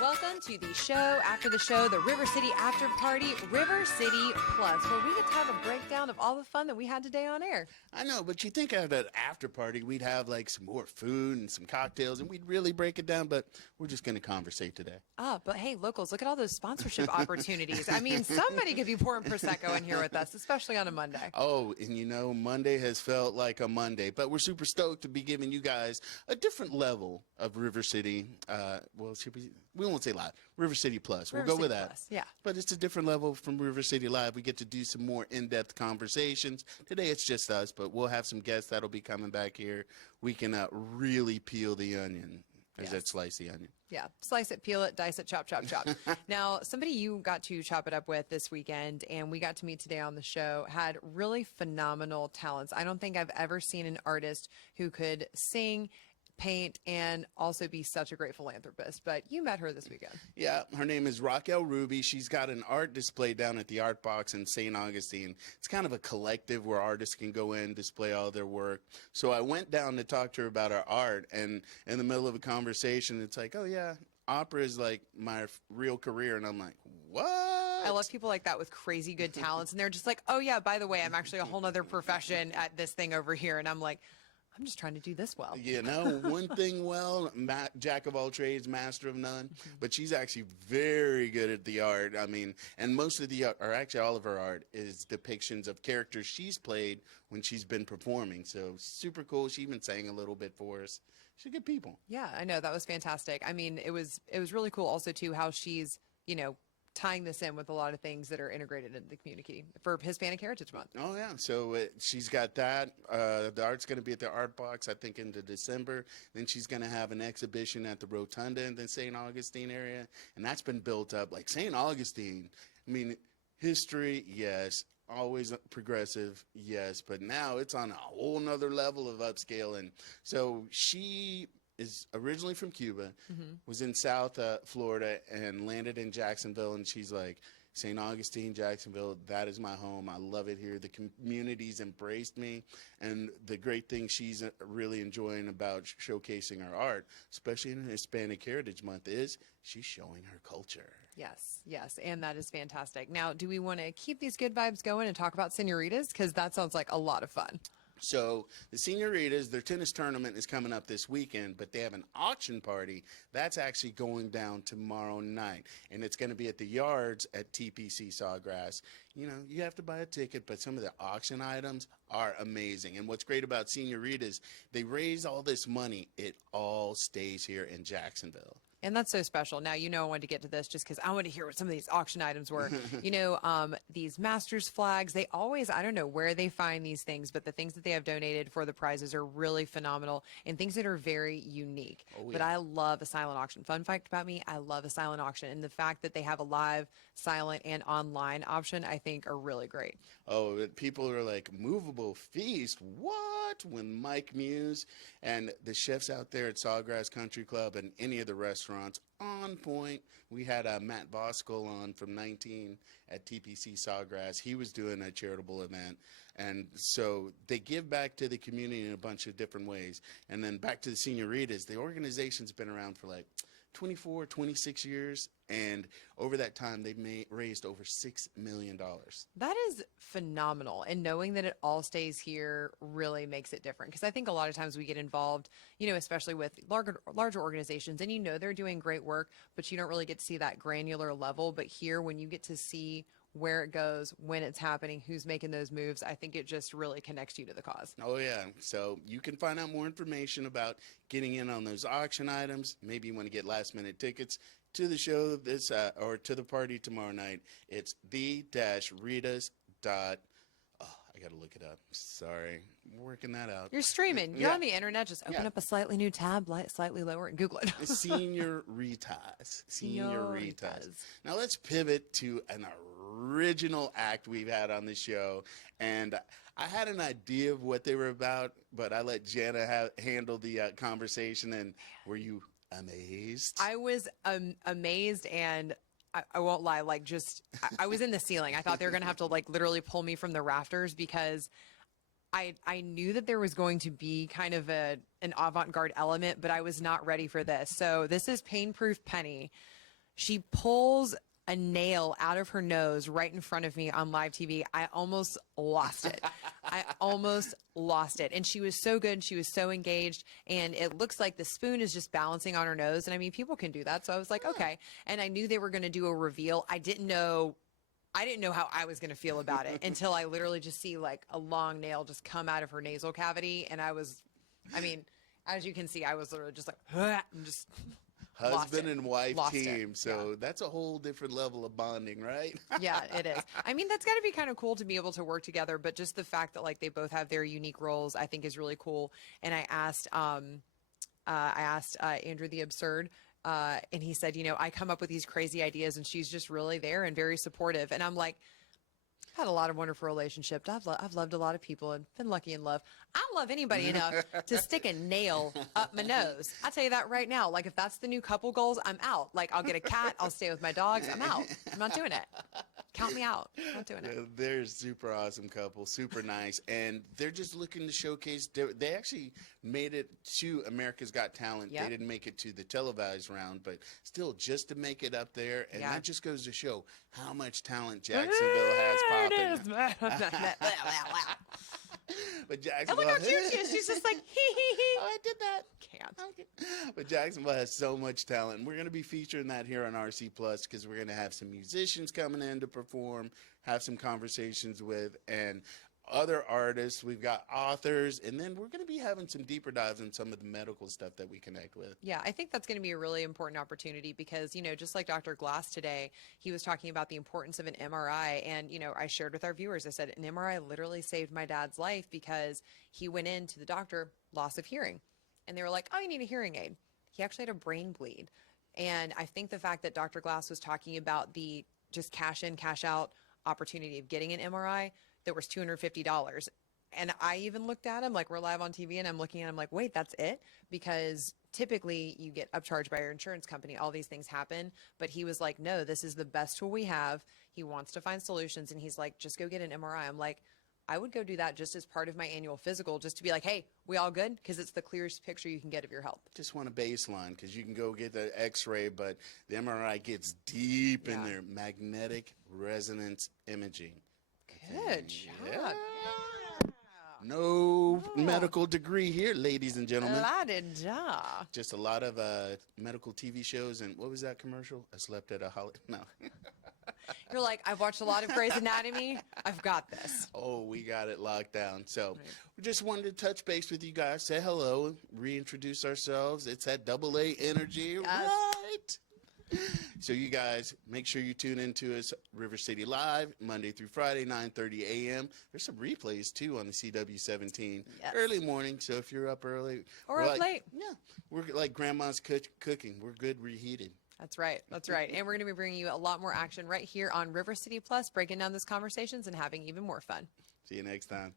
Welcome to the show after the show, the River City After Party, River City Plus, where we get to have a breakdown of all the fun that we had today on air. I know, but you think at an after party we'd have like some more food and some cocktails and we'd really break it down, but we're just going to conversate today. But hey, locals, look at all those sponsorship opportunities. I mean, somebody could be pouring Prosecco in here with us, especially on a Monday. Oh, and you know, Monday has felt like a Monday, but we're super stoked to be giving you guys a different level of River City. We won't say live, River City Plus. We'll River go with City that. Plus, yeah. But it's a different level from River City Live. We get to do some more in-depth conversations. Today it's just us, but we'll have some guests that'll be coming back here. We can really peel the onion. Is that slice the onion? Yeah. Slice it, peel it, dice it, chop, chop, chop. Now, somebody you got to chop it up with this weekend, and we got to meet today on the show, had really phenomenal talents. I don't think I've ever seen an artist who could sing, paint, and also be such a great philanthropist. But you met her this weekend. Yeah, her name is Raquel Ruby. She's got an art display down at the Art Box in St. Augustine. It's kind of a collective where artists can go in, display all their work. So I went down to talk to her about her art, and in the middle of a conversation, it's like, oh yeah, opera is like my real career. And I'm like, what? I love people like that with crazy good talents, and they're just like, oh yeah, by the way, I'm actually a whole nother profession at this thing over here. And I'm like, I'm just trying to do this well. You know, one thing well, jack of all trades, master of none. But she's actually very good at the art. I mean, and most of the art, or actually all of her art, is depictions of characters she's played when she's been performing. So super cool. She even sang a little bit for us. She's good people. Yeah, I know. That was fantastic. I mean, it was really cool also, too, how she's, tying this in with a lot of things that are integrated into the community for Hispanic Heritage Month. Oh, yeah. So she's got that. The art's going to be at the Art Box, I think, into December. Then she's going to have an exhibition at the Rotunda in the St. Augustine area. And that's been built up. Like St. Augustine, I mean, history, yes. Always progressive, yes. But now it's on a whole nother level of upscale. And so she is originally from Cuba, was in South Florida, and landed in Jacksonville. And she's like, St. Augustine, Jacksonville, that is my home. I love it here. The community's embraced me. And the great thing she's really enjoying about showcasing her art, especially in Hispanic Heritage Month, is she's showing her culture. Yes, and that is fantastic. Now, do we want to keep these good vibes going and talk about Senoritas? Because that sounds like a lot of fun. So the Senoritas, their tennis tournament is coming up this weekend, but they have an auction party that's actually going down tomorrow night, and it's going to be at the Yards at TPC Sawgrass. You know, you have to buy a ticket, but some of the auction items are amazing. And what's great about Senoritas, they raise all this money. It all stays here in Jacksonville. And that's so special. Now, I wanted to get to this just because I wanted to hear what some of these auction items were. These Masters flags, they always, I don't know where they find these things, but the things that they have donated for the prizes are really phenomenal and things that are very unique. Oh, yeah. But I love a silent auction. Fun fact about me, I love a silent auction. And the fact that they have a live, silent, and online option, I think are really great. Oh, people are like, movable feast, what? When Mike Muse and the chefs out there at Sawgrass Country Club and any of the restaurants on point. We had Matt Voskuil on from 19 at TPC Sawgrass. He was doing a charitable event. And so they give back to the community in a bunch of different ways. And then back to the Senoritas, the organization's been around for like 24, 26 years. And over that time, they've raised over $6 million. That is phenomenal. And knowing that it all stays here really makes it different. Because I think a lot of times we get involved, especially with larger organizations, and they're doing great work, but you don't really get to see that granular level. But here, when you get to see where it goes, when it's happening, who's making those moves, I think it just really connects you to the cause. Oh, yeah. So you can find out more information about getting in on those auction items. Maybe you want to get last-minute tickets to the show or to the party tomorrow night. It's the-ritas. Oh, I got to look it up. Sorry. I'm working that out. You're streaming. You're on the internet. Just open up a slightly new tab, slightly lower, and Google it. Senoritas. Senoritas. Now let's pivot to an original act we've had on the show. And I had an idea of what they were about, but I let Jana handle the conversation. And were you amazed? I was amazed, and I won't lie, I was in the ceiling. I thought they were going to have to literally pull me from the rafters because I knew that there was going to be kind of an avant-garde element, but I was not ready for this. So this is Pain Proof Penny. She pulls a nail out of her nose right in front of me on live TV. I almost lost it. I almost lost it. And she was so good. She was so engaged. And it looks like the spoon is just balancing on her nose. And I mean, people can do that. So I was like, okay. And I knew they were going to do a reveal. I didn't know how I was going to feel about it until I literally just see like a long nail just come out of her nasal cavity. And I mean, as you can see, I was literally just like, and just husband and wife Lost it. team. So that's a whole different level of bonding, right? Yeah, it is. I mean, that's got to be kind of cool to be able to work together, but just the fact that like they both have their unique roles, I think is really cool. And I asked Andrew the Absurd, and he said, I come up with these crazy ideas, and she's just really there and very supportive. And I'm like, I've had a lot of wonderful relationships. I've loved a lot of people and been lucky in love. I don't love anybody enough to stick a nail up my nose. I tell you that right now. Like if that's the new couple goals, I'm out. Like I'll get a cat. I'll stay with my dogs. I'm out. I'm not doing it. Count me out. I'm not doing it. They're a super awesome couple, super nice, and they're just looking to showcase. They actually made it to America's Got Talent. Yep. They didn't make it to the televised round, but still, just to make it up there, and that just goes to show how much talent Jacksonville has popping. But Jacksonville, Look how cute she is. She's just like, oh, I did that. Can't. Okay. But Jacksonville has so much talent. And we're going to be featuring that here on RC Plus because we're going to have some musicians coming in to perform, have some conversations with, and other artists. We've got authors, and then we're going to be having some deeper dives in some of the medical stuff that we connect with. Yeah, I think that's going to be a really important opportunity because, just like Dr. Glass today, he was talking about the importance of an MRI. And, I shared with our viewers, I said, an MRI literally saved my dad's life because he went in to the doctor, loss of hearing. And they were like, oh, you need a hearing aid. He actually had a brain bleed. And I think the fact that Dr. Glass was talking about the just cash in, cash out opportunity of getting an MRI that was $250. And I even looked at him like we're live on TV and I'm looking at him like, wait, that's it? Because typically you get upcharged by your insurance company. All these things happen. But he was like, no, this is the best tool we have. He wants to find solutions. And he's like, just go get an MRI. I'm like, I would go do that just as part of my annual physical, just to be like, hey, we all good? Because it's the clearest picture you can get of your health. Just want a baseline because you can go get the x-ray, but the MRI gets deep in there. Magnetic resonance imaging. Good job. Yeah. No medical degree here, ladies and gentlemen. La-da-da. Just a lot of medical TV shows. And what was that commercial? I slept at a holiday. No. You're like, I've watched a lot of Grey's Anatomy. I've got this. Oh, we got it locked down. So we just wanted to touch base with you guys, say hello, reintroduce ourselves. It's that AA energy, right? So you guys, make sure you tune into us, River City Live, Monday through Friday, 9:30 a.m. There's some replays, too, on the CW17. Yes. Early morning, so if you're up early. Or up late. Yeah, we're like grandma's cooking. We're good reheated. That's right. That's right. And we're going to be bringing you a lot more action right here on River City Plus, breaking down those conversations and having even more fun. See you next time.